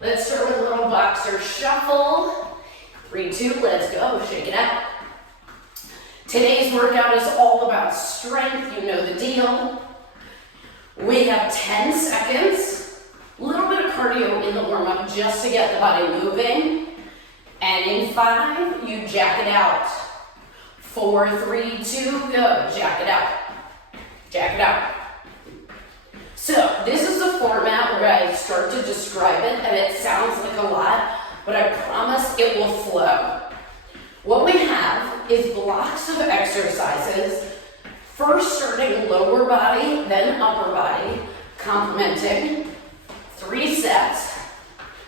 Let's start with a little boxer shuffle. 3, 2, let's go, shake it out. Today's workout is all about strength, you know the deal. We have 10 seconds, a little bit of cardio in the warm-up just to get the body moving. And in 5, you jack it out. 4, 3, 2, go, jack it out. Jack it out. So this is the format where I start to describe it, and it sounds like a lot, but I promise it will flow. What we have is blocks of exercises, first starting lower body, then upper body, complementing. 3 sets.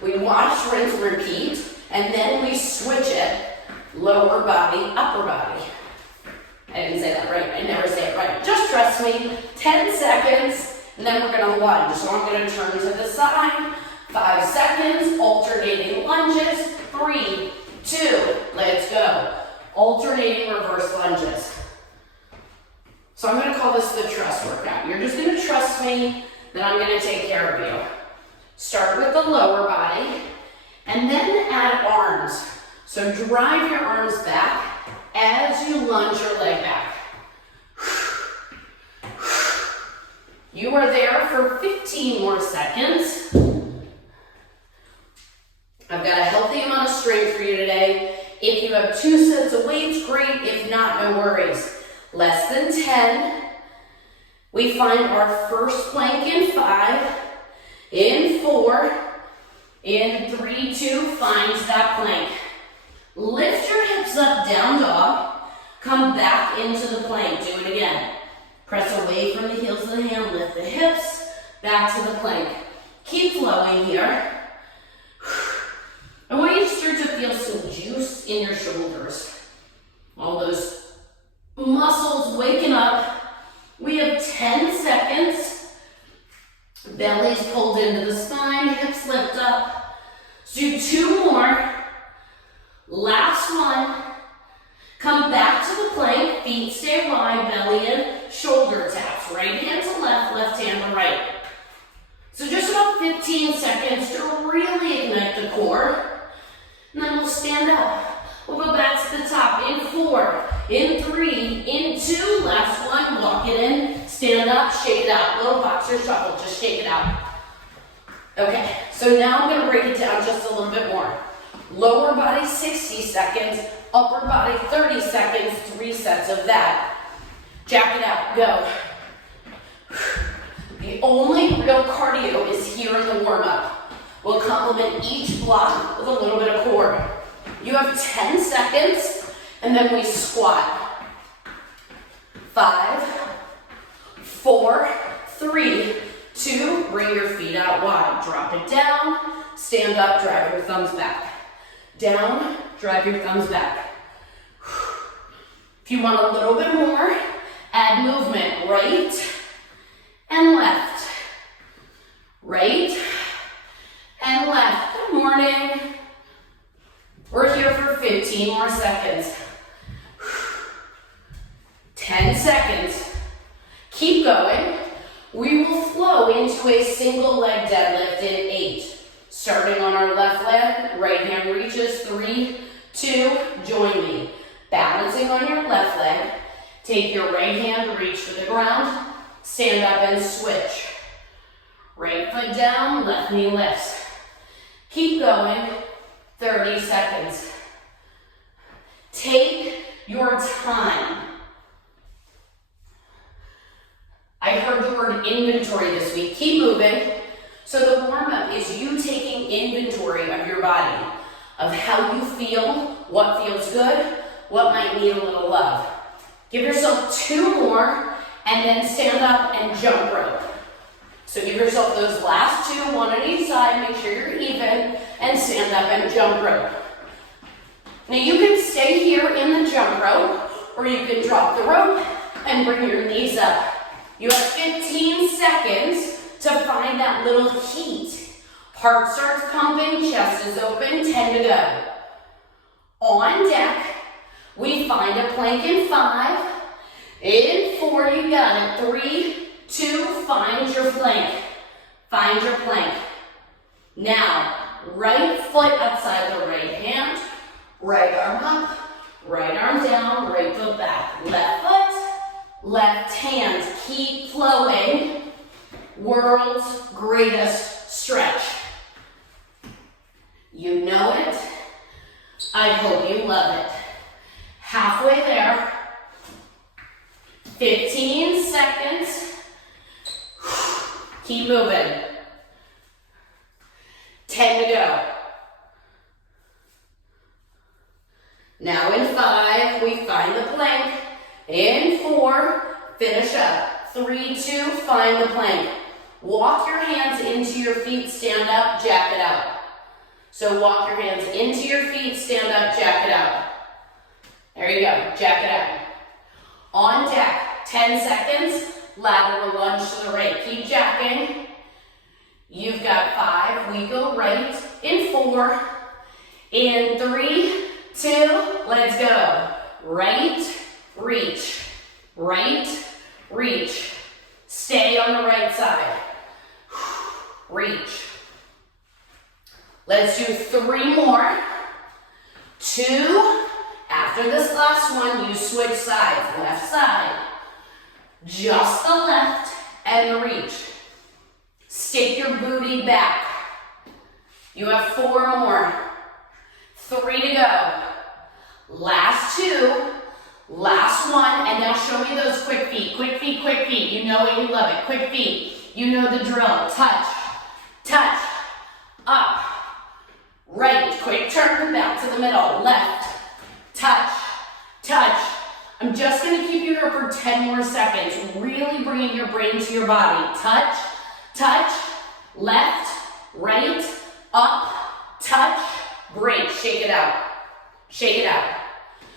We wash, rinse, repeat, and then we switch it, lower body, upper body. I didn't say that right, I never say it right. Just trust me, 10 seconds, and then we're gonna lunge. So I'm gonna turn to the side, 5 seconds, alternating lunges, 3, 2, let's go. Alternating reverse lunges. So I'm gonna call this the trust workout. You're just gonna trust me that I'm gonna take care of you. Start with the lower body, and then add arms. So drive your arms back as you lunge your leg back. You are there for 15 more seconds. I've got a healthy amount of strength for you today. If you have 2 sets of weights, great. If not, no worries. Less than 10. We find our first plank in 5, in 4, in 3, 2, finds that plank. Lift your hips up, down dog. Come back into the plank. Do it again. Press away from the heels of the hand, lift the hips, back to the plank. Keep flowing here. I want you to start to feel some juice in your shoulders. All those muscles waking up. We have 10 seconds. Belly's pulled into the spine, hips lift up. Let's do 2 more. Last one. Come back to the plank, feet stay wide, belly in, shoulder taps. Right hand to left, left hand to right. So just about 15 seconds to really ignite the core. And then we'll stand up. We'll go back to the top in 4, in 3, in 2, last one, walk it in, stand up, shake it out. Little boxer shuffle, just shake it out. Okay, so now I'm gonna break it down just a little bit more. Lower body, 60 seconds, upper body, 30 seconds, 3 sets of that. Jack it out, go. The only real cardio is here in the warm-up. We'll complement each block with a little bit of core. You have 10 seconds, and then we squat. 5, 4, 3, 2, bring your feet out wide. Drop it down, stand up, drive your thumbs back. Down, drive your thumbs back. If you want a little bit more, add movement, right and left. Right and left. Good morning. We're here for 15 more seconds. 10 seconds. Keep going. We will flow into a single leg deadlift in 8. Starting on our left leg, right hand reaches, 3, 2, join me. Balancing on your left leg, take your right hand, reach for the ground, stand up and switch. Right foot down, left knee lifts. Keep going, 30 seconds. Take your time. I heard the word inventory this week. Keep moving. So the warm-up is you taking inventory of your body, of how you feel, what feels good, what might need a little love. Give yourself 2 more, and then stand up and jump rope. So give yourself those last 2, 1 on each side, make sure you're even, and stand up and jump rope. Now you can stay here in the jump rope, or you can drop the rope and bring your knees up. You have 15 seconds to find that little heat. Heart starts pumping, chest is open, 10 to go. On deck, we find a plank in 5. In 4, you got it. 3, 2, find your plank. Find your plank. Now, right foot outside the right hand, right arm up, right arm down, right foot back. Left foot, left hand. Keep flowing. World's greatest stretch. You know it. I hope you love it. Halfway there. 15 seconds. Keep moving. 10 to go. Now in 5, we find the plank. In 4, finish up. 3, 2, find the plank. Walk your hands into your feet, stand up, jack it out. So walk your hands into your feet, stand up, jack it out. There you go, jack it out. On deck, 10 seconds, lateral lunge to the right. Keep jacking. You've got 5, we go right. In 4, in 3, 2, let's go. Right, reach, right, reach. Stay on the right side. Reach. Let's do 3 more. 2. After this last one, you switch sides. Left side. Just the left and the reach. Stick your booty back. You have 4 more. 3 to go. Last 2. Last 1. And now show me those quick feet. Quick feet, quick feet. You know it, you love it. Quick feet. You know the drill. Touch. Touch. Up. Right. Quick turn. Back to the middle. Left. Touch. Touch. I'm just going to keep you here for 10 more seconds. Really bringing your brain to your body. Touch. Touch. Left. Right. Up. Touch. Break. Shake it out. Shake it out.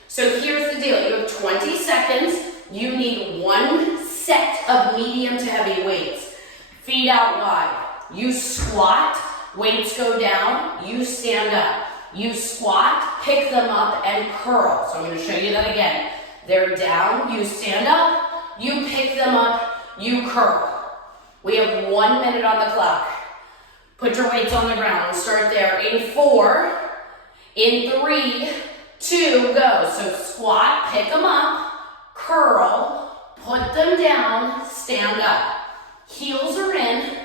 So here's the deal. You have 20 seconds. You need 1 set of medium to heavy weights. Feet out wide. You squat. Weights go down. You stand up. You squat, pick them up, and curl. So I'm going to show you that again. They're down. You stand up. You pick them up. You curl. We have 1 minute on the clock. Put your weights on the ground. We'll start there. In 4, in 3, 2, go. So squat, pick them up, curl, put them down, stand up. Heels are in,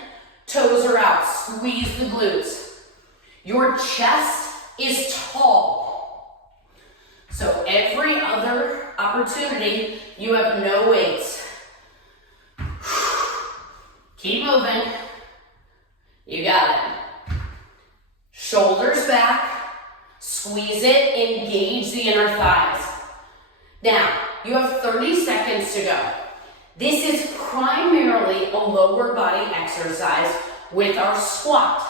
toes are out. Squeeze the glutes. Your chest is tall. So every other opportunity, you have no weights. Keep moving. You got it. Shoulders back. Squeeze it, engage the inner thighs. Now, you have 30 seconds to go. This is primarily a lower body exercise with our squat.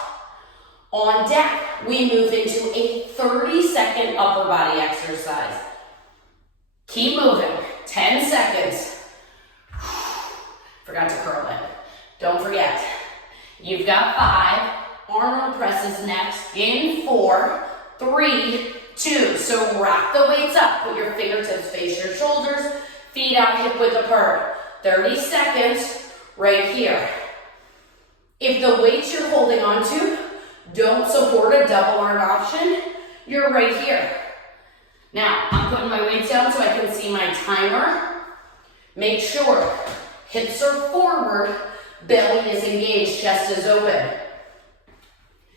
On deck, we move into a 30-second upper body exercise. Keep moving. 10 seconds. Forgot to curl it. Don't forget. You've got 5. Arnold presses next. In 4, 3, 2. So wrap the weights up. Put your fingertips face your shoulders. Feet out, hip width apart. 30 seconds right here. If the weights you're holding on to don't support a double arm option, you're right here. Now, I'm putting my weights down so I can see my timer. Make sure hips are forward, belly is engaged, chest is open.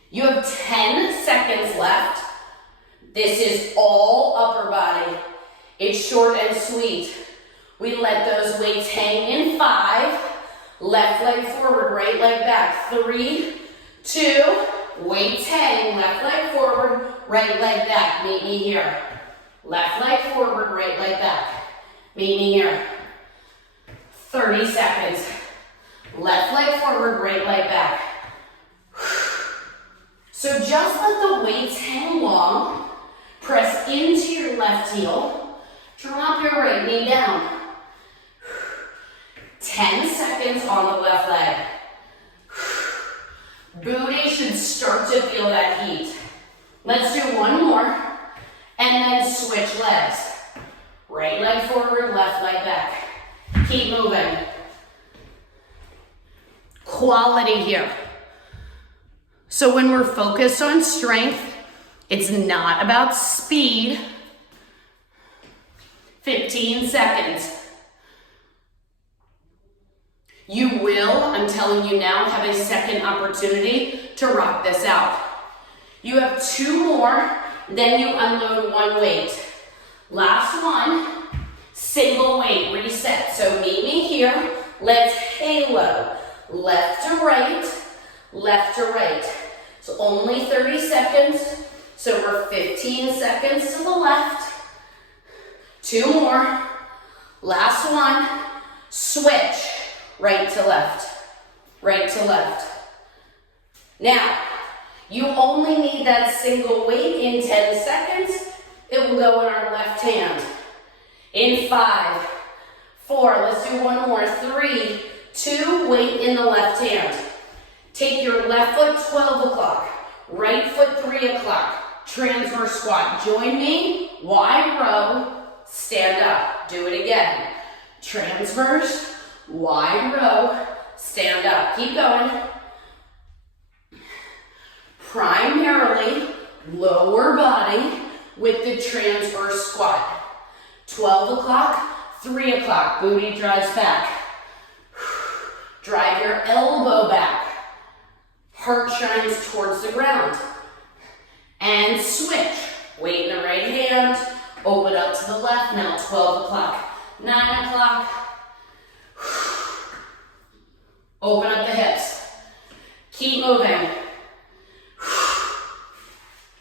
You have 10 seconds left. This is all upper body. It's short and sweet. We let those weights hang in 5. Left leg forward, right leg back. 3, 2, weights hang. Left leg forward, right leg back. Meet me here. Left leg forward, right leg back. Meet me here. 30 seconds. Left leg forward, right leg back. So just let the weights hang long. Press into your left heel. Drop your right knee down. 10 seconds on the left leg. Booty should start to feel that heat. Let's do 1 more, and then switch legs. Right leg forward, left leg back. Keep moving. Quality here. So when we're focused on strength, it's not about speed. 15 seconds. You will, I'm telling you now, have a second opportunity to rock this out. You have 2 more, then you unload 1 weight. Last one, single weight, reset. So meet me here. Let's halo. Left to right, left to right. So only 30 seconds. So we're 15 seconds to the left. 2 more. Last one. Switch. Right to left. Right to left. Now, you only need that single weight in 10 seconds. It will go in our left hand. In 5, 4, let's do 1 more. 3, 2, weight in the left hand. Take your left foot 12 o'clock, right foot 3 o'clock. Transverse squat. Join me, wide row, stand up. Do it again. Transverse, wide row, stand up. Keep going. Primarily lower body with the transverse squat. 12 o'clock, 3 o'clock, booty drives back. Drive your elbow back. Heart shines towards the ground. And switch. Weight in the right hand, open up to the left. Now 12 o'clock, 9 o'clock. Open up the hips. Keep moving.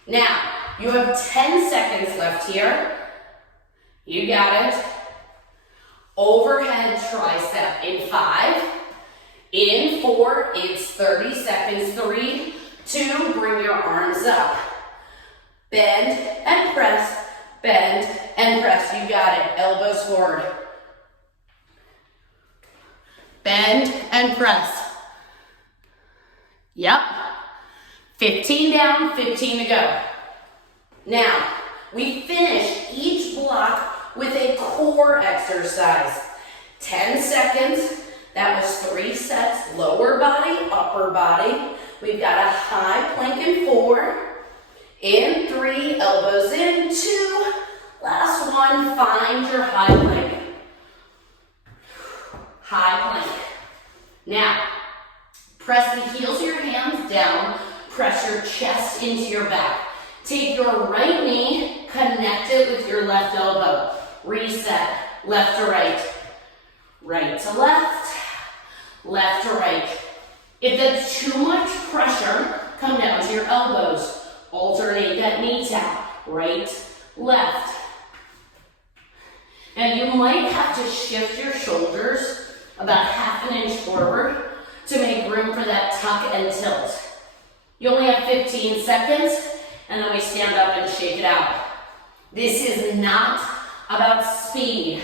Now, you have 10 seconds left here. You got it. Overhead tricep in 5. In 4, it's 30 seconds. 3, 2, bring your arms up. Bend and press, bend and press. You got it. Elbows forward. Bend and press. Yep. 15 down, 15 to go. Now, we finish each block with a core exercise. 10 seconds. That was 3 sets. Lower body, upper body. We've got a high plank in 4. In 3, elbows in. 2. Last one, find your high plank. High plank. Now, press the heels of your hands down. Press your chest into your back. Take your right knee, connect it with your left elbow. Reset, left to right. Right to left, left to right. If that's too much pressure, come down to your elbows. Alternate that knee tap, right, left. And you might have to shift your shoulders about ½ inch forward to make room for that tuck and tilt. You only have 15 seconds, and then we stand up and shake it out. This is not about speed.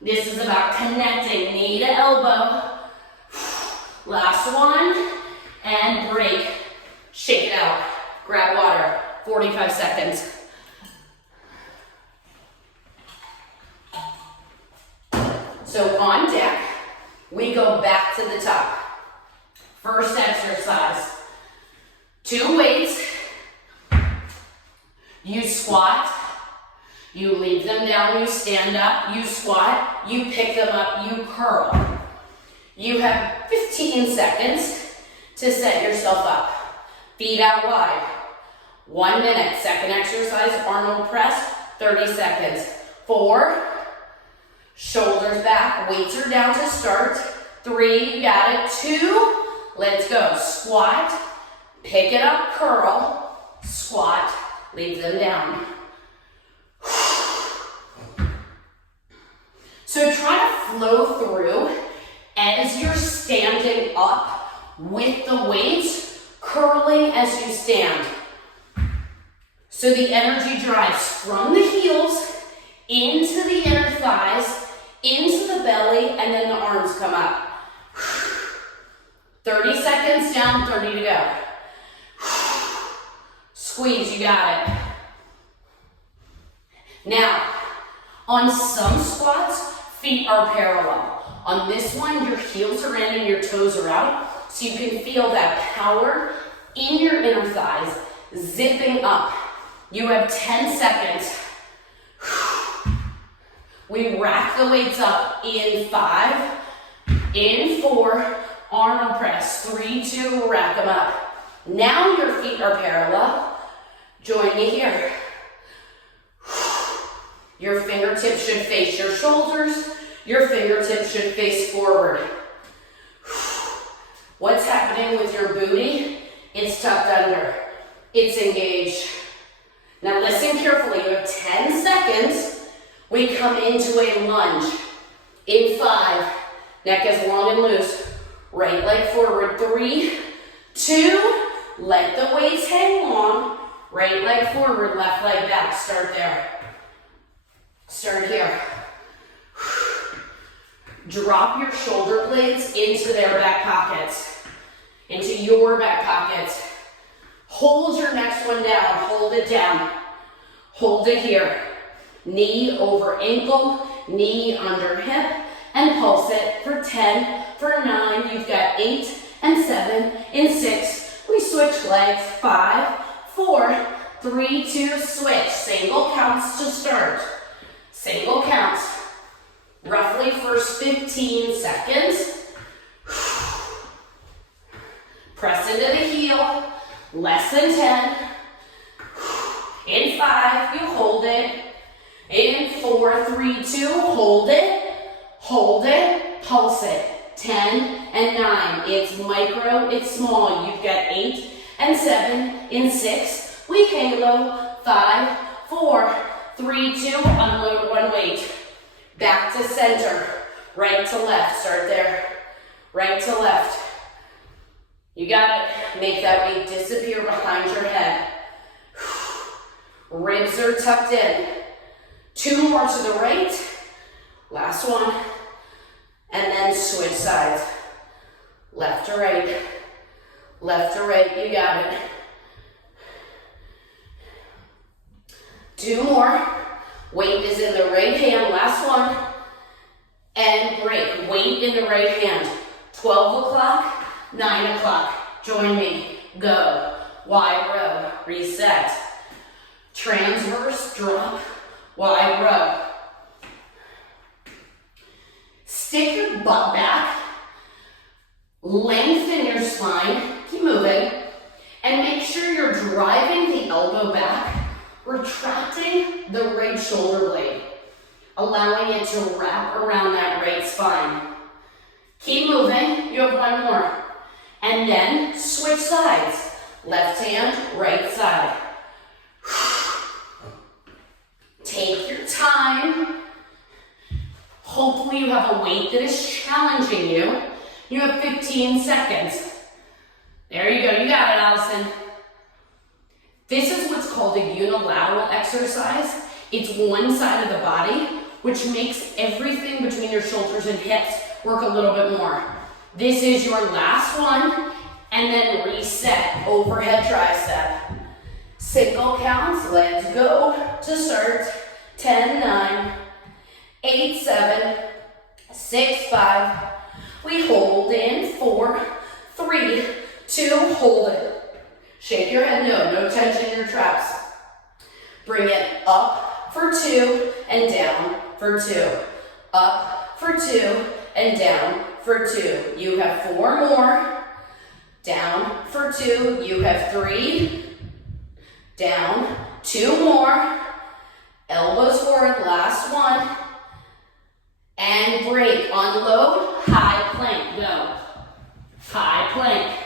This is about connecting knee to elbow. Last one, and break. Shake it out. Grab water. 45 seconds. So on deck, we go back to the top. First exercise. 2 weights. You squat. You leave them down, you stand up, you squat, you pick them up, you curl. You have 15 seconds to set yourself up. Feet out wide. 1 minute. Second exercise, Arnold press, 30 seconds. 4, shoulders back, weights are down to start. 3, you got it. 2, let's go. Squat, pick it up, curl, squat, leave them down. So try to flow through as you're standing up with the weights, curling as you stand. So the energy drives from the heels into the inner thighs, into the belly, and then the arms come up. 30 seconds down, 30 to go. Squeeze, you got it. Now, on some squats, feet are parallel. On this one, your heels are in and your toes are out, so you can feel that power in your inner thighs, zipping up. You have 10 seconds. We rack the weights up in 5, in 4, Arnold press, 3, 2, rack them up. Now your feet are parallel. Join me here. Your fingertips should face your shoulders. Your fingertips should face forward. What's happening with your booty? It's tucked under. It's engaged. Now listen carefully. You have 10 seconds. We come into a lunge. In 5, neck is long and loose. Right leg forward. 3, 2, let the weights hang long. Right leg forward, left leg back. Start there. Start here. Drop your shoulder blades into their back pockets. Into your back pockets. Hold your next one down. Hold it down. Hold it here. Knee over ankle, knee under hip, and pulse it for 10, for 9. You've got 8 and 7. In 6, we switch legs. 5, 4, 3, 2, switch. Single counts to start. Single counts. Roughly first 15 seconds. Press into the heel. Less than 10. In 5, you hold it. In 4, 3, 2, hold it, pulse it. 10 and 9, it's micro, it's small. You've got 8 and 7. In 6, we halo. 5, 4, 3, 2, unload one weight. Back to center, right to left, start there. Right to left. You got it. Make that weight disappear behind your head. Ribs are tucked in. 2 more to the right. Last one. And then switch sides. Left to right. Left to right. You got it. 2 more. Weight is in the right hand. Last one. And break. Weight in the right hand. 12 o'clock, 9 o'clock. Join me. Go. Wide row. Reset. Transverse, drop, wide row. Stick your butt back, lengthen your spine, keep moving, and make sure you're driving the elbow back, retracting the right shoulder blade, allowing it to wrap around that right spine. Keep moving, you have 1 more. And then switch sides, left hand, right side. Take your time. Hopefully you have a weight that is challenging you. You have 15 seconds. There you go, you got it, Allison. This is what's called a unilateral exercise. It's one side of the body, which makes everything between your shoulders and hips work a little bit more. This is your last one, and then reset, overhead tricep. Single counts, let's go to start. 10, 9, 8, 7, 6, 5. We hold in 4, 3, 2, hold it. Shake your head, no tension in your traps. Bring it up for 2 and down for 2. Up for 2 and down for 2. You have 4 more. Down for 2. You have 3. Down. 2 more. Elbows forward. Last one. And break. Unload. High plank. Go. High plank.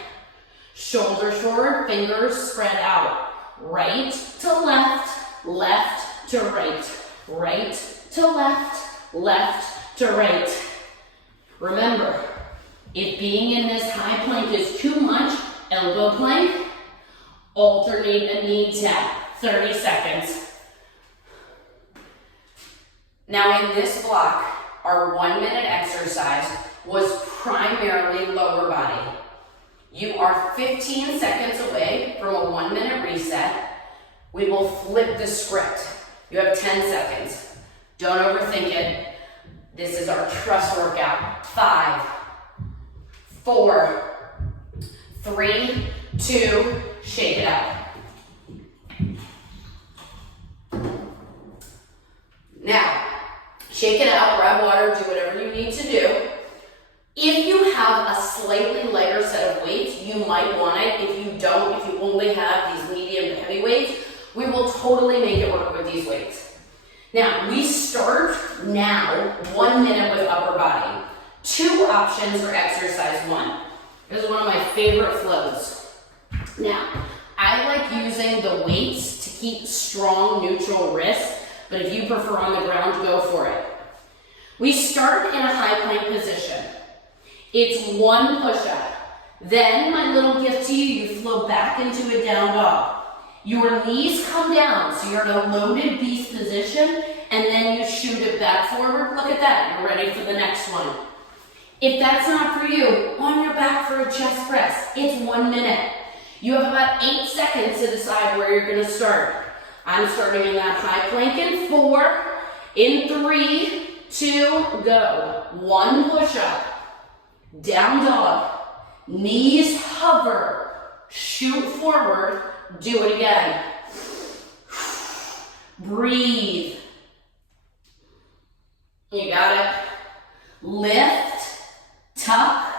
Shoulders forward. Fingers spread out. Right to left. Left to right. Right to left. Left to right. Remember, if being in this high plank is too much, elbow plank, alternate a knee tap, 30 seconds. Now in this block, our 1 minute exercise was primarily lower body. You are 15 seconds away from a 1 minute reset. We will flip the script. You have 10 seconds. Don't overthink it. This is our truss workout. 5, 4, 3, 2, shake it out. Now, shake it out, grab water, do whatever you need to do. If you have a slightly lighter set of weights, you might want it. If you don't, if you only have these medium to heavy weights, we will totally make it work with these weights. Now, we start now 1 minute with upper body. 2 options for exercise 1. This is one of my favorite flows. Now, I like using the weights to keep strong neutral wrists, but if you prefer on the ground, go for it. We start in a high plank position. It's 1 push-up. Then, my little gift to you, you flow back into a down dog. Your knees come down, so you're in a loaded beast position, and then you shoot it back forward. Look at that, you're ready for the next one. If that's not for you, on your back for a chest press. It's 1 minute. You have about 8 seconds to decide where you're gonna start. I'm starting in that high plank in 4, in 3, 2, go. 1 push-up, down dog, knees hover, shoot forward, do it again. Breathe. You got it. Lift, tuck,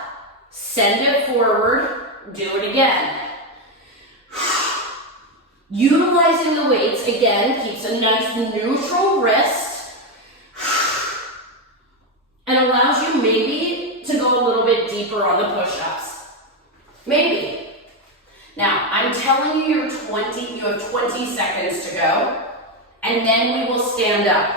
send it forward, do it again. Utilizing the weights, again, keeps a nice neutral wrist and allows you maybe to go a little bit deeper on the push-ups. Maybe. Now, I'm telling you, you have 20 seconds to go, and then we will stand up.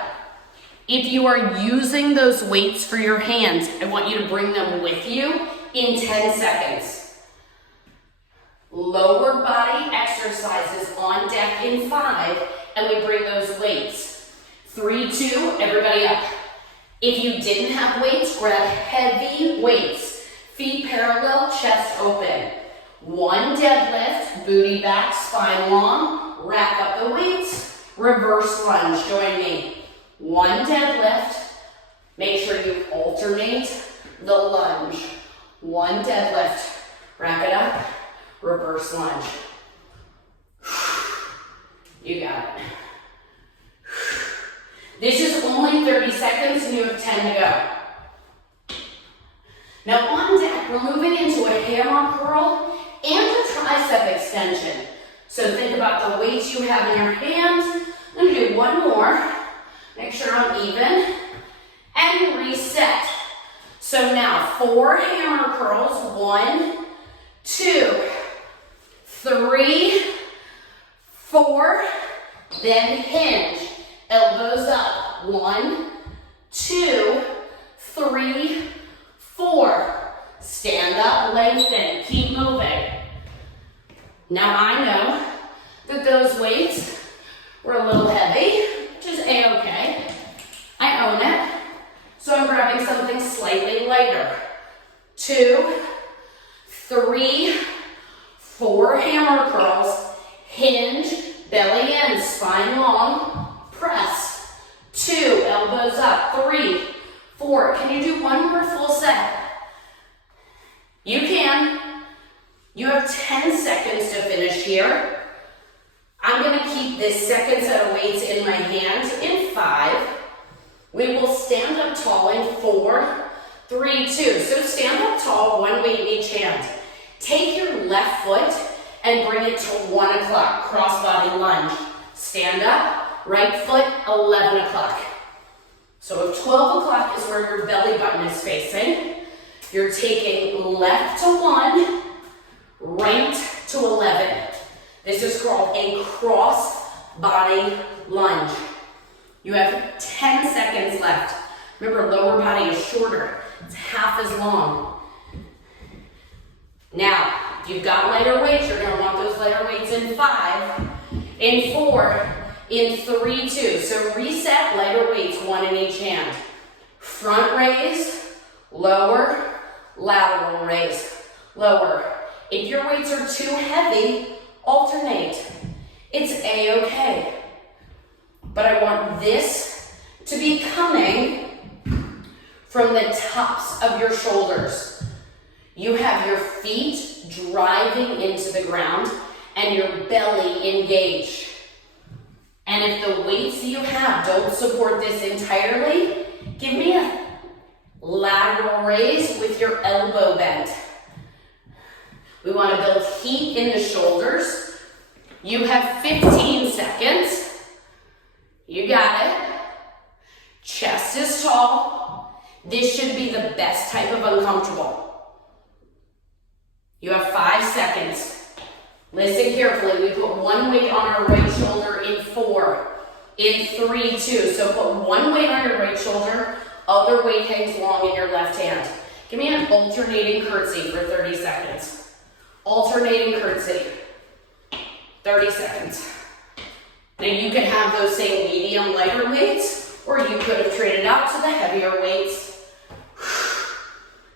If you are using those weights for your hands, I want you to bring them with you in 10 seconds. Lower body exercises on deck in 5, and we bring those weights. 3, 2, everybody up. If you didn't have weights, grab heavy weights. Feet parallel, chest open. 1 deadlift, booty back, spine long, rack up the weights, reverse lunge, join me. 1 deadlift, make sure you alternate the lunge. 1 deadlift, rack it up, reverse lunge. You got it. This is only 30 seconds and you have 10 to go. Now on deck, we're moving into a hammer curl and a tricep extension. So think about the weights you have in your hands. I'm gonna do 1 more. Make sure I'm even. And reset. So now 4 hammer curls. 1, 2, 3, 4. Then hinge. Elbows up. 1, 2, 3, 4. Stand up, lengthen, keep moving. Now I know that those weights were a little heavy, which is a-okay. I own it. So I'm grabbing something slightly lighter. 2, 3, 4 hammer curls, hinge, belly in, spine long, press. 2, elbows up, 3, 4. Can you do 1 more full set? You can. You have 10 seconds to finish here. I'm going to keep this second set of weights in my hands in 5. We will stand up tall in 4, 3, 2. So stand up tall, 1 weight in each hand. Take your left foot and bring it to 1 o'clock, cross-body lunge. Stand up, right foot, 11 o'clock. So if 12 o'clock is where your belly button is facing, you're taking left to 1, right to 11. This is called a cross-body lunge. You have 10 seconds left. Remember, lower body is shorter. It's half as long. Now, if you've got lighter weights, you're going to want those lighter weights in 5, in 4, in 3, 2. So reset, lighter weights, 1 in each hand. Front raise, lower, lateral raise, lower. If your weights are too heavy, alternate. It's a-okay. But I want this to be coming from the tops of your shoulders. You have your feet driving into the ground and your belly engaged. And if the weights that you have don't support this entirely, give me a lateral raise with your elbow bend. We want to build heat in the shoulders. You have 15 seconds. You got it. Chest is tall. This should be the best type of uncomfortable. You have 5 seconds. Listen carefully. We put one weight on our right shoulder in 4, in 3, 2. So put one weight on your right shoulder, other weight hangs long in your left hand. Give me an alternating curtsy for 30 seconds. Alternating curtsy. 30 seconds. Now you can have those same medium lighter weights, or you could have traded out to the heavier weights.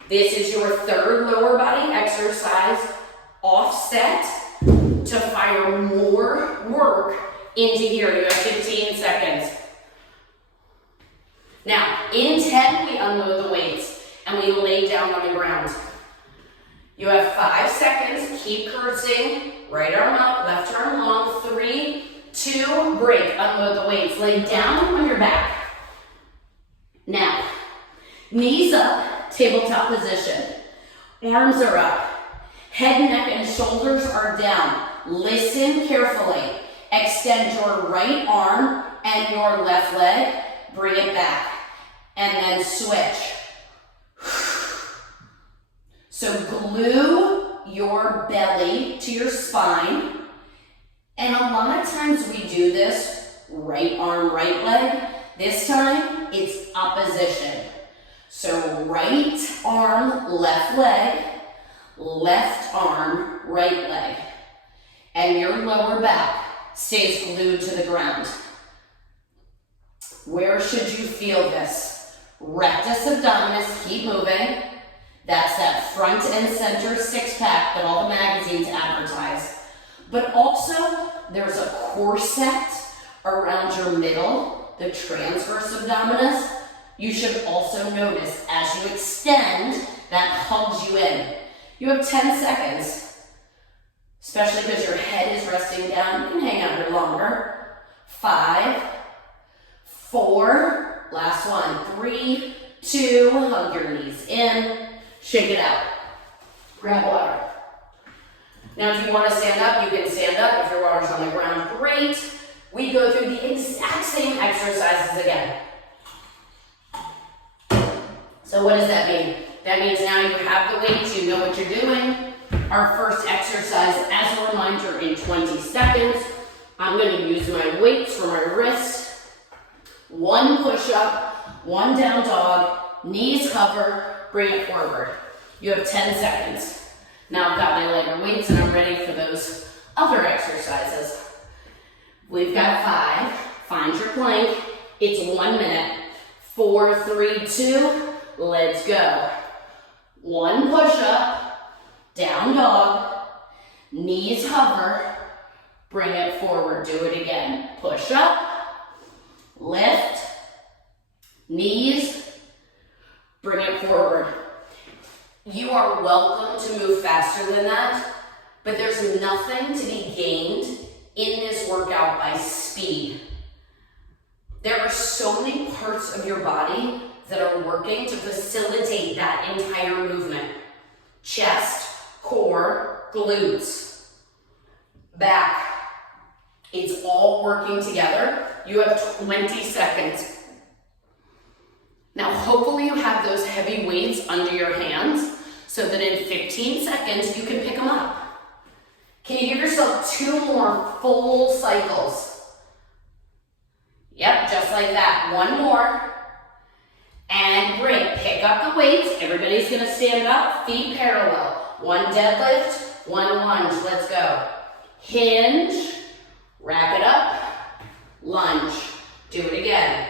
This is your third lower body exercise, offset, to fire more work into here. You have 15 seconds. Now, in 10, we unload the weights and we lay down on the ground. You have 5 seconds. Keep curtsying. Right arm up, left arm long. 3, 2, break. Unload the weights. Lay down on your back. Now, knees up, tabletop position. Arms are up. Head, neck, and shoulders are down. Listen carefully. Extend your right arm and your left leg. Bring it back. And then switch. So glue your belly to your spine. And a lot of times we do this, right arm, right leg. This time, it's opposition. So right arm, left leg. Left arm, right leg. And your lower back stays glued to the ground. Where should you feel this? Rectus abdominis, keep moving. That's that front and center six-pack that all the magazines advertise. But also, there's a corset around your middle, the transverse abdominis. You should also notice as you extend, that hugs you in. You have 10 seconds, especially because your head is resting down. You can hang out here longer. 5, 4, last one. 3, 2, hug your knees in, shake it out. Grab water. Now, if you want to stand up, you can stand up. If your water's on the ground, great. We go through the exact same exercises again. So what does that mean? That means now you have the weights, you know what you're doing. Our first exercise, as a reminder, in 20 seconds, I'm going to use my weights for my wrist. 1 push-up, 1 down dog, knees hover, bring it forward. You have 10 seconds. Now I've got my lighter weights and I'm ready for those other exercises. We've got 5. Find your plank. It's 1 minute. 4, 3, 2, let's go. 1 push-up, down dog, knees hover, bring it forward. Do it again. Push up, lift, knees, bring it forward. You are welcome to move faster than that, but there's nothing to be gained in this workout by speed. There are so many parts of your body that are working to facilitate that entire movement. Chest, core, glutes, back. It's all working together. You have 20 seconds. Now, hopefully you have those heavy weights under your hands so that in 15 seconds you can pick them up. Can you give yourself 2 more full cycles? Yep, just like that. 1 more. And break. Pick up the weights. Everybody's going to stand up, feet parallel. 1 deadlift, 1 lunge. Let's go. Hinge, rack it up, lunge. Do it again.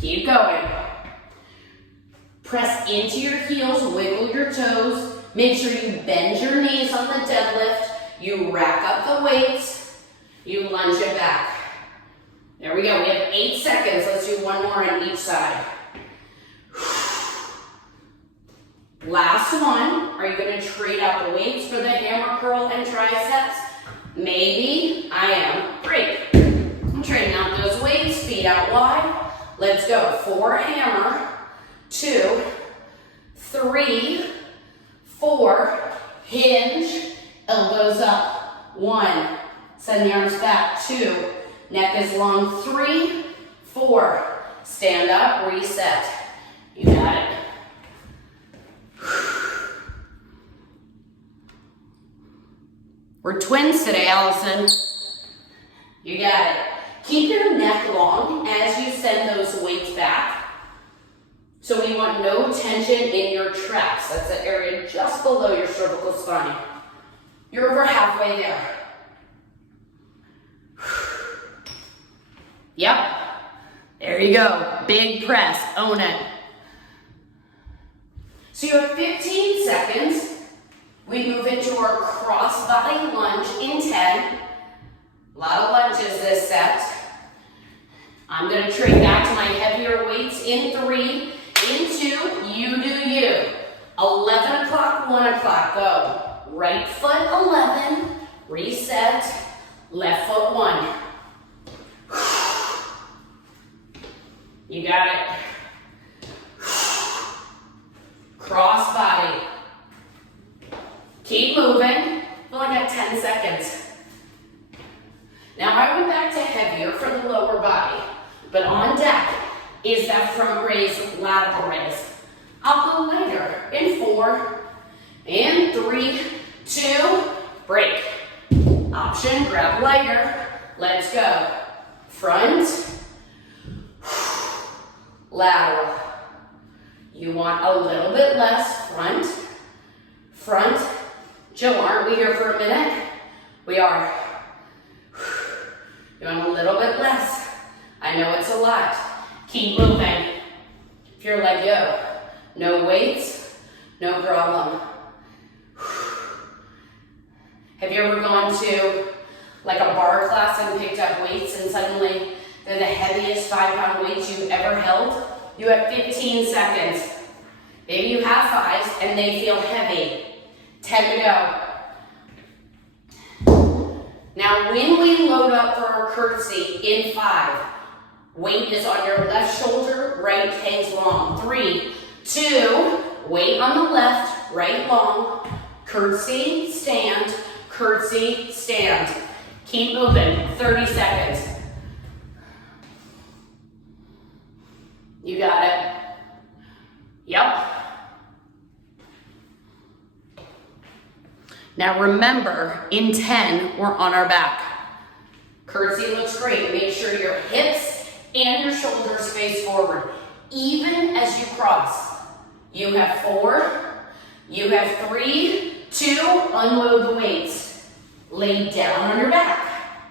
Keep going. Press into your heels, wiggle your toes. Make sure you bend your knees on the deadlift. You rack up the weights. You lunge it back. There we go. We have 8 seconds. Let's do 1 more on each side. Last one. Are you going to trade out the weights for the hammer curl and triceps? Maybe. I am. Great. I'm trading out those weights, feet out wide. Let's go. 4 hammer, 2, 3, 4, hinge, elbows up. 1, send the arms back. 2, neck is long. 3, 4, stand up, reset. You got it. We're twins today, Allison. You got it. Keep your neck long as you send those weights back. So we want no tension in your traps. That's the area just below your cervical spine. You're over halfway there. Yep. There you go. Big press. Own it. So you have 15 seconds. We move into our cross-body lunge in 10. A lot of lunges this set. I'm going to trade back to my heavier weights in 3, in 2, you do you. 11 o'clock, 1 o'clock, go. Right foot 11, reset, left foot 1. You got it. Cross body. Keep moving. We only got 10 seconds. Now I went back to heavier for the lower body, but on deck is that front raise, lateral raise. I'll go lighter in 4, and 3, 2, break. Option, grab lighter. Let's go. Front, lateral. You want a little bit less, front, front. Jill, aren't we here for a minute? We are. You want a little bit less. I know it's a lot. Keep moving. If you're like, yo, no weights, no problem. Have you ever gone to like a bar class and picked up weights and suddenly they're the heaviest 5-pound weights you've ever held? You have 15 seconds. Maybe you have 5s and they feel heavy. 10 to go. Now when we load up for our curtsy in 5, weight is on your left shoulder, right hangs long. 3, 2, weight on the left, right long. Curtsy, stand, curtsy, stand. Keep moving, 30 seconds. You got it. Yep. Now remember, in 10, we're on our back. Curtsy looks great. Make sure your hips and your shoulders face forward. Even as you cross. You have 4, you have 3, 2, unload the weights. Lay down on your back.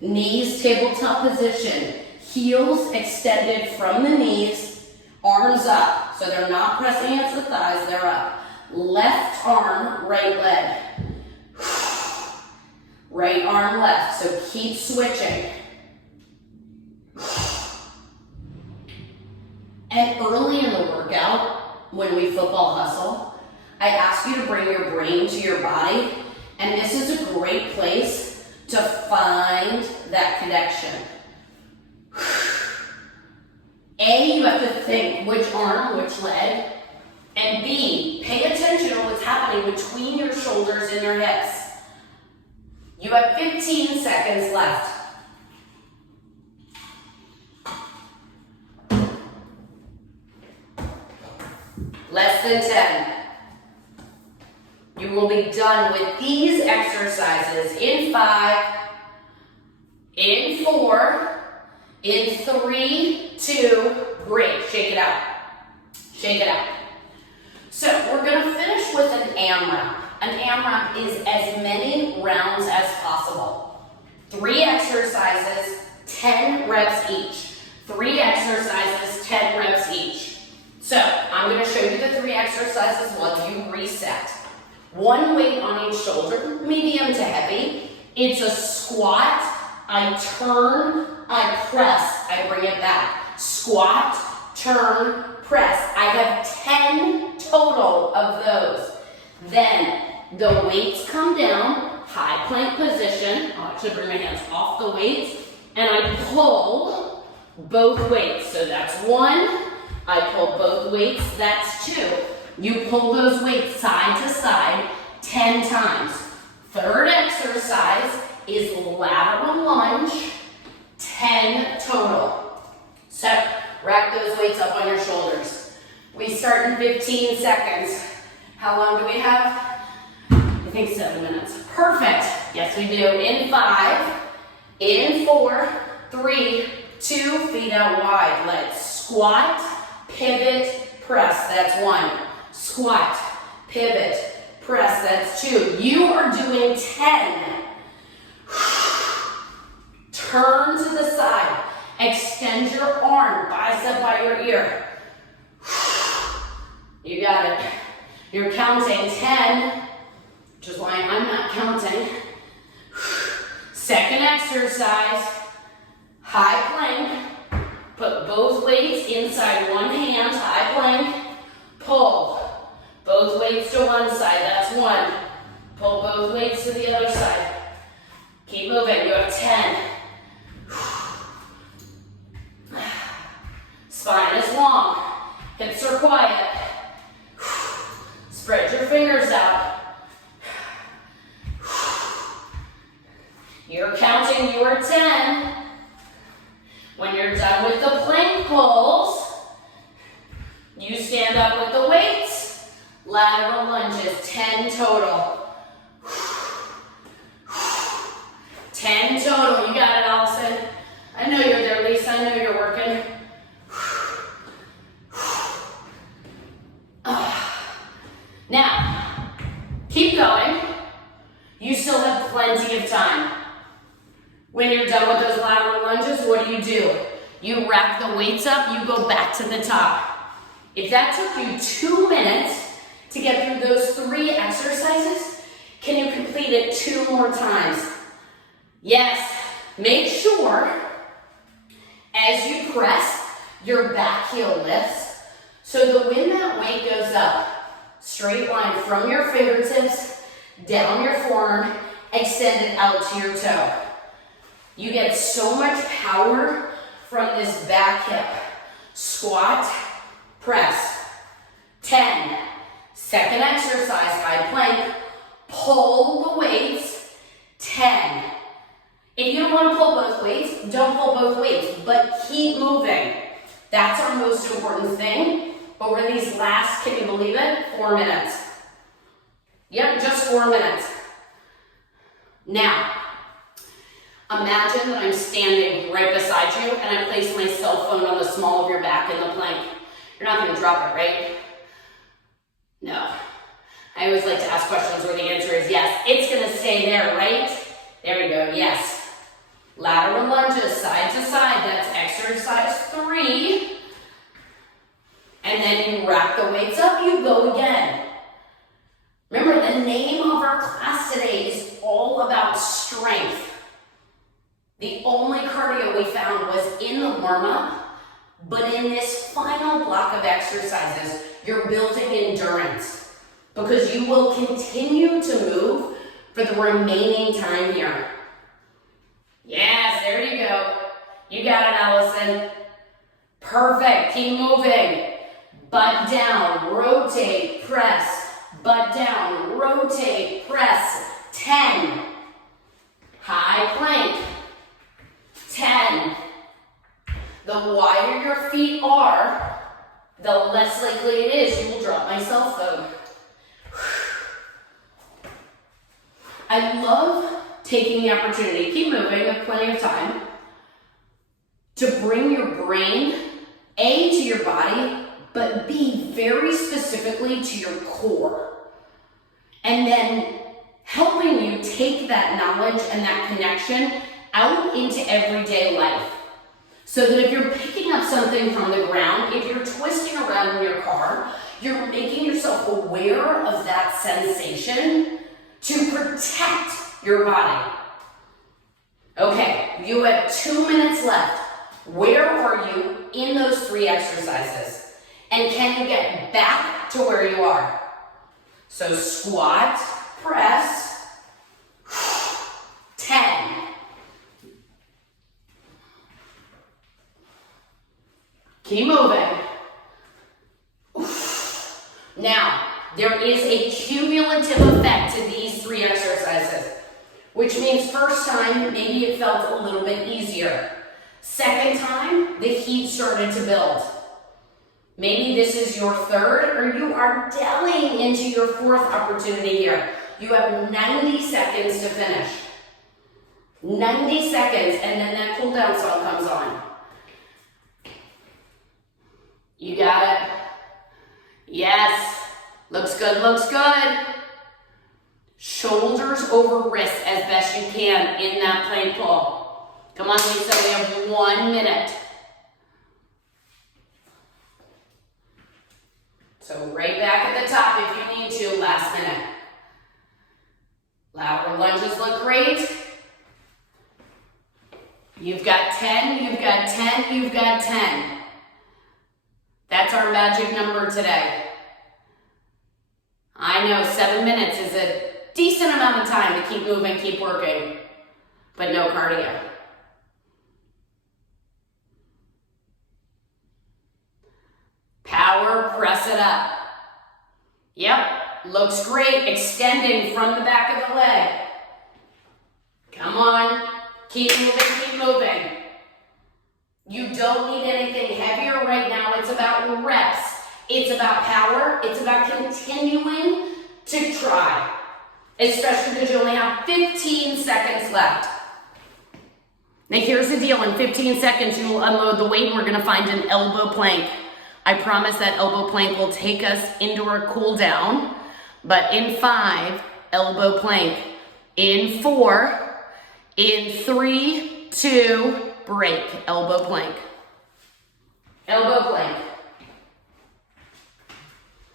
Knees tabletop position. Heels extended from the knees. Arms up. So they're not pressing against the thighs, they're up. Left arm, right leg. Right arm left, so keep switching. And early in the workout, when we football hustle, I ask you to bring your brain to your body, and this is a great place to find that connection. A, you have to think which arm, which leg, and B, pay attention to what's happening between your shoulders and your hips. You have 15 seconds left. Less than 10. You will be done with these exercises in 5, in 4, in 3, 2, great. Shake it out. Shake it out. So we're going to finish with an AMRAP. An AMRAP is as many rounds as possible. 3 exercises, 10 reps each. 3 exercises, 10 reps each. So I'm going to show you the 3 exercises while you reset. 1 weight on each shoulder, medium to heavy. It's a squat. I turn, I press, I bring it back. Squat, turn, press. I have 10 total of those. Then the weights come down, high plank position. I'll actually bring my hands off the weights, and I pull both weights. So that's 1. I pull both weights, that's 2. You pull those weights side to side 10 times. Third exercise is lateral lunge, 10 total. So rack those weights up on your shoulders. We start in 15 seconds. How long do we have? I think 7 minutes. Perfect. Yes, we do. In 5, in 4, 3, 2, feet out wide. Let's squat, pivot, press. That's 1. Squat, pivot, press. That's 2. You are doing 10. Turn to the side. Extend your arm, bicep by your ear. You got it. You're counting 10, which is why I'm not counting. Second exercise, high plank. Put both weights inside one hand, high plank. Pull both weights to one side, that's 1. Pull both weights to the other side. Keep moving, you have 10. Spine is long, hips are quiet. Spread your fingers out. You're counting your 10. When you're done with the plank pulls, you stand up with the weights. Lateral lunges, 10 total. 10 total, you got it, Allison. I know you're there, Lisa, I know you're working. Now, keep going. You still have plenty of time. When you're done with those lateral lunges, what do? You rack the weights up, you go back to the top. If that took you 2 minutes to get through those 3 exercises, can you complete it 2 more times? Yes. Make sure as you press, your back heel lifts. So that when that weight goes up, straight line from your fingertips, down your forearm, extend it out to your toe. You get so much power from this back hip. Squat, press. 10. Second exercise, high plank. Pull the weights. 10. If you don't want to pull both weights, don't pull both weights, but keep moving. That's our most important thing. Over these last, can you believe it, 4 minutes. Yep, just 4 minutes. Now, imagine that I'm standing right beside you and I place my cell phone on the small of your back in the plank. You're not going to drop it, right? No. I always like to ask questions where the answer is yes. It's going to stay there, right? There we go, yes. Lateral lunges, side to side. That's exercise 3. And then you rack the weights up, you go again. Remember, the name of our class today is all about strength. The only cardio we found was in the warm-up, but in this final block of exercises, you're building endurance because you will continue to move for the remaining time here. Yes, there you go. You got it, Allison. Perfect, keep moving. Butt down, rotate, press. Butt down, rotate, press. 10. High plank. 10. The wider your feet are, the less likely it is you will drop my cell phone. I love taking the opportunity, keep moving, you have plenty of time, to bring your brain, A, to your body, but B, very specifically to your core. And then helping you take that knowledge and that connection out into everyday life. So that if you're picking up something from the ground, if you're twisting around in your car, you're making yourself aware of that sensation to protect your body. Okay, you have 2 minutes left. Where are you in those 3 exercises? And can you get back to where you are? So squat, press, 10. Keep moving. Now, there is a cumulative effect to these 3 exercises, which means first time, maybe it felt a little bit easier. Second time, the heat started to build. Maybe this is your 3rd, or you are delving into your 4th opportunity here. You have 90 seconds to finish. 90 seconds, and then that cool down song comes on. You got it. Yes. Looks good, looks good. Shoulders over wrists as best you can in that plank pull. Come on, Lisa, we have 1 minute. So right back at the top if you need to, last minute. Lateral lunges look great. You've got 10, you've got 10, you've got 10. That's our magic number today. I know 7 minutes is a decent amount of time to keep moving, keep working, but no cardio. Power, press it up. Yep, looks great, extending from the back of the leg. Come on, keep moving, keep moving. You don't need anything heavier right now. It's about reps. It's about power. It's about continuing to try, especially because you only have 15 seconds left. Now here's the deal. In 15 seconds, you will unload the weight and we're gonna find an elbow plank. I promise that elbow plank will take us into our cool down, but in 5, elbow plank. In 4, in 3, 2, break, elbow plank. Elbow plank.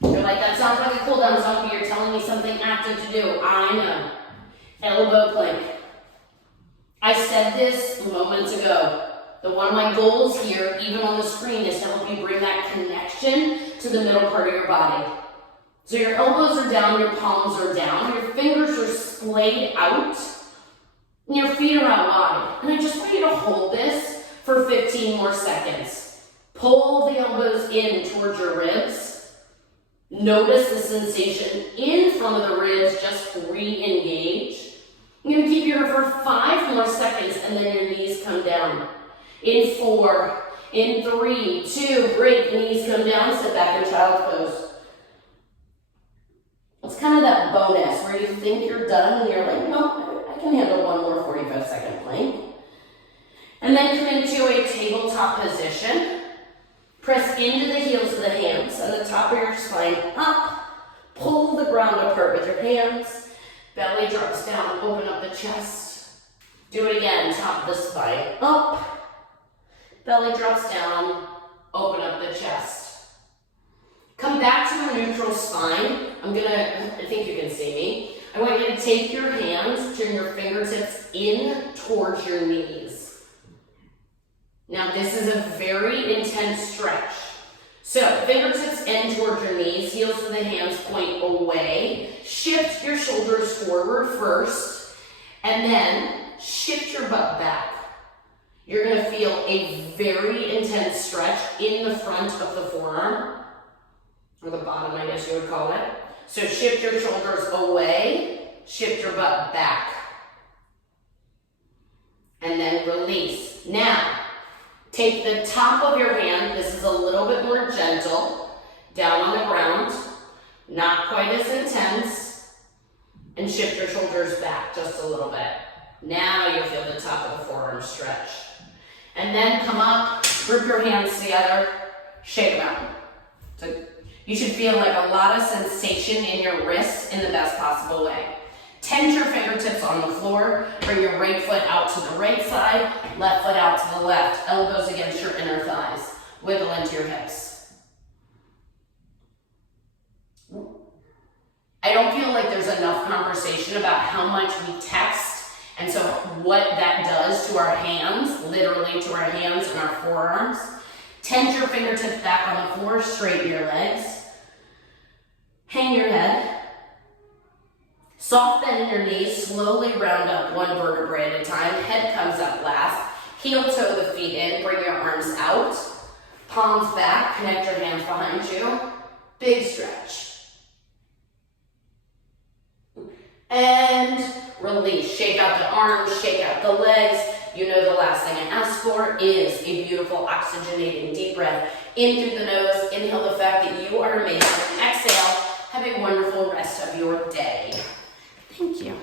You're like, that sounds like a cool down song, but you're telling me something active to do. I know. Elbow plank. I said this moments ago. That one of my goals here, even on the screen, is to help you bring that connection to the middle part of your body. So your elbows are down, your palms are down, your fingers are splayed out, and your feet are out wide. And I just want you to hold this for 15 more seconds. Pull the elbows in towards your ribs. Notice the sensation in front of the ribs, just re-engage. You're gonna keep here for 5 more seconds, and then your knees come down. In 4, in 3, 2, break, knees come down, sit back in child's pose. It's kind of that bonus where you think you're done and you're like, no, I can handle one more 45-second plank. And then come into a tabletop position. Press into the heels of the hands and the top of your spine up. Pull the ground apart with your hands. Belly drops down, open up the chest. Do it again, top of the spine up. Belly drops down, open up the chest. Come back to a neutral spine. I think you can see me. I want you to take your hands, turn your fingertips in towards your knees. Now this is a very intense stretch. So fingertips in towards your knees, heels of the hands point away. Shift your shoulders forward first, and then shift your butt back. You're going to feel a very intense stretch in the front of the forearm, or the bottom, I guess you would call it. So shift your shoulders away, shift your butt back, and then release. Now, take the top of your hand, this is a little bit more gentle, down on the ground, not quite as intense, and shift your shoulders back just a little bit. Now you feel the top of the forearm stretch. And then come up, group your hands together, shake them out. So you should feel like a lot of sensation in your wrists in the best possible way. Tend your fingertips on the floor, bring your right foot out to the right side, left foot out to the left, elbows against your inner thighs, wiggle into your hips. I don't feel like there's enough conversation about how much we text And so what that does to our hands, literally to our hands and our forearms, tend your fingertips back on the floor, straighten your legs, hang your head, soft bend in your knees, slowly round up one vertebrae at a time, head comes up last, heel toe the feet in, bring your arms out, palms back, connect your hands behind you, big stretch. And release, shake out the arms, shake out the legs. You know the last thing I ask for is a beautiful oxygenating deep breath in through the nose. Inhale the fact that you are amazing. Exhale, have a wonderful rest of your day. Thank you.